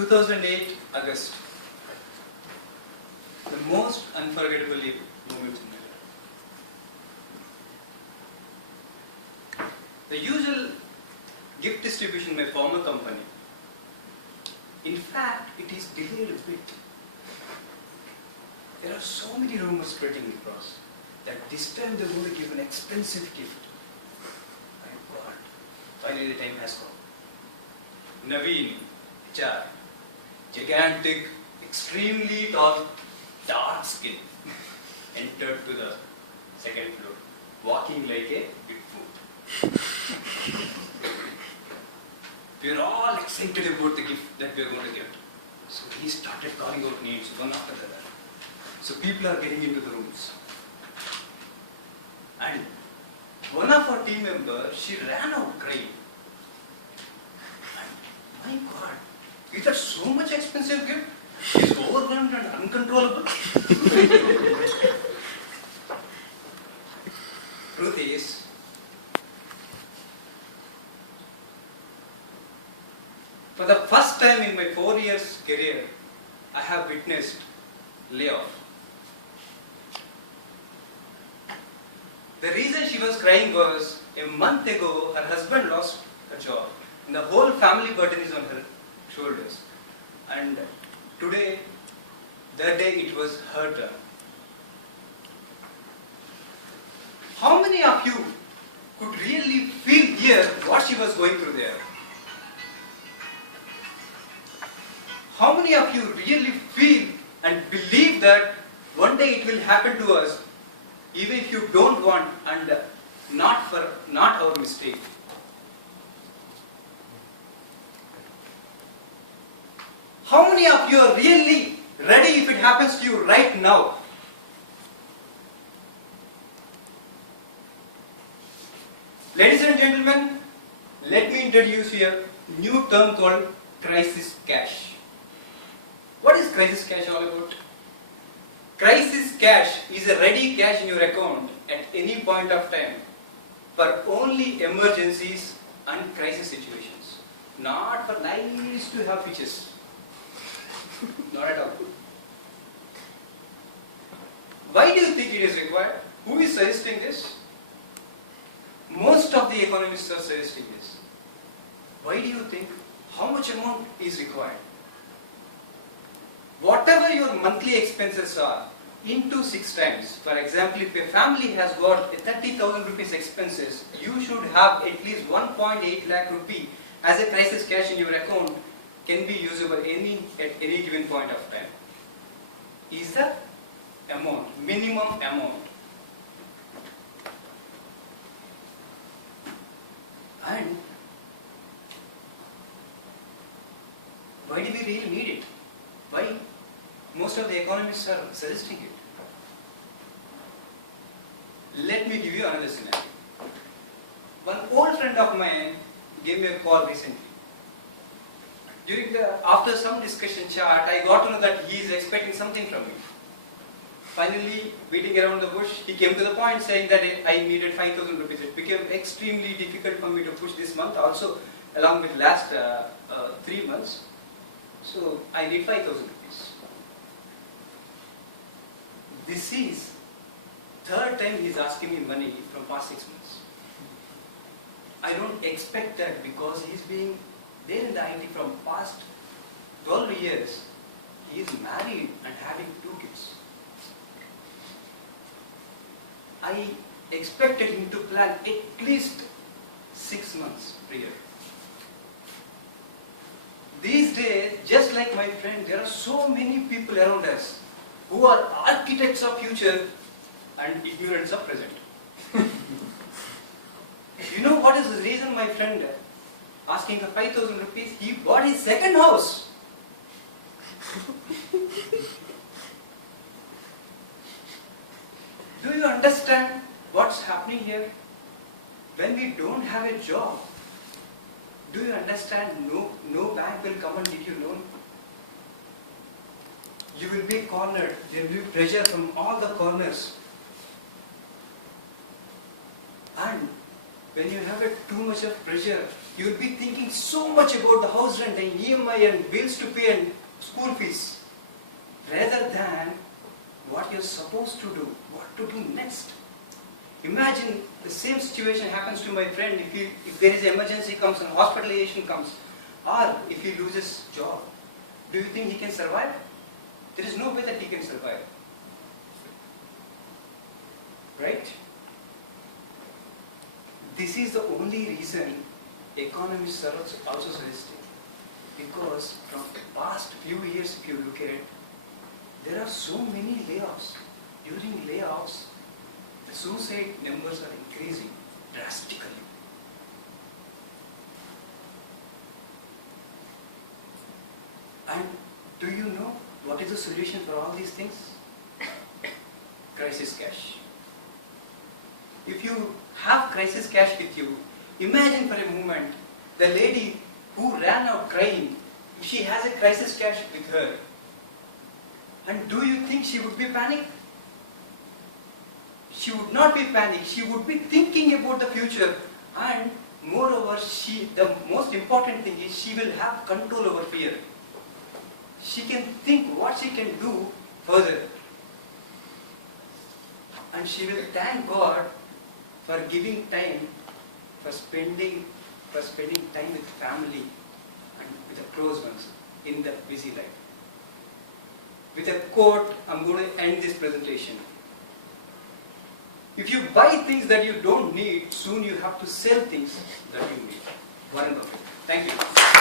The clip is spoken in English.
2008 August. The most unforgettable moments in my life. The usual gift distribution in my former company. In fact, it is delayed a bit. There are so many rumors spreading across that this time they're going to give an expensive gift. My God, finally the time has come. Naveen, HR, gigantic, extremely tall, dark skin, entered to the second floor, walking like a Bigfoot. We are all excited about the gift that we are going to get. So he started calling out names one after the other. So people are getting into the rooms. And one of our team members, she ran out crying. And my God, is that so much expensive gift? She's overwhelmed and uncontrollable. Truth is, for the first time in my 4 years career, I have witnessed layoff. The reason she was crying was, a month ago, her husband lost a job. And the whole family burden is on her shoulders. And today, that day, it was her turn. How many of you could really feel here what she was going through there? How many of you really feel and believe that one day it will happen to us, even if you don't want, and not our mistake? How many of you are really ready if it happens to you right now? Ladies and gentlemen, let me introduce you a new term called crisis cash. What is crisis cash all about? Crisis cash is a ready cash in your account at any point of time for only emergencies and crisis situations. Not for nice to have features. Not at all. Why do you think it is required? Who is suggesting this? Most of the economists are suggesting this. Why do you think? How much amount is required? Whatever your monthly expenses are, into 6 times. For example, if a family has got 30,000 rupees expenses, you should have at least 1.8 lakh rupee as a crisis cash in your account, can be usable at any given point of time. Is the amount, minimum amount. And why do we really need it? Why most of the economists are suggesting it? Let me give you another scenario. One old friend of mine gave me a call recently. After some discussion chat, I got to know that he is expecting something from me. Finally, beating around the bush, he came to the point saying that I needed 5,000 rupees. It became extremely difficult for me to push this month, also along with last 3 months. So I need 5,000 rupees. This is third time he is asking me money from past 6 months. I don't expect that because he is being there in the IT from past 12 years. He is married and having 2 kids. I expected him to plan at least 6 months per year. These days, just like my friend, there are so many people around us who are architects of future and ignorance of present. You know what is the reason, my friend, asking for 5,000 rupees? He bought his second house. Do you understand what's happening here? When we don't have a job, do you understand no bank will come and give you loan? You will be cornered. There will be pressure from all the corners. And when you have too much of pressure, you will be thinking so much about the house rent and EMI and bills to pay and school fees, rather than what you're supposed to do, what to do next. Imagine the same situation happens to my friend if there is emergency comes and hospitalization comes, or if he loses job. Do you think he can survive? There is no way that he can survive. Right? This is the only reason economists are also suggesting. Because from the past few years, if you look at it, there are so many layoffs. During layoffs, the suicide numbers are increasing drastically. And do you know what is the solution for all these things? Crisis cash. If you have crisis cash with you, imagine for a moment the lady who ran out crying, if she has a crisis cash with her, and do you think she would be panicked? She would not be panicked. She would be thinking about the future, and moreover, the most important thing is she will have control over fear. She can think what she can do further, and she will thank God for giving time, for spending time with family and with the close ones in the busy life. With a quote, I'm going to end this presentation. If you buy things that you don't need, soon you have to sell things that you need. Warren Buffett. Thank you.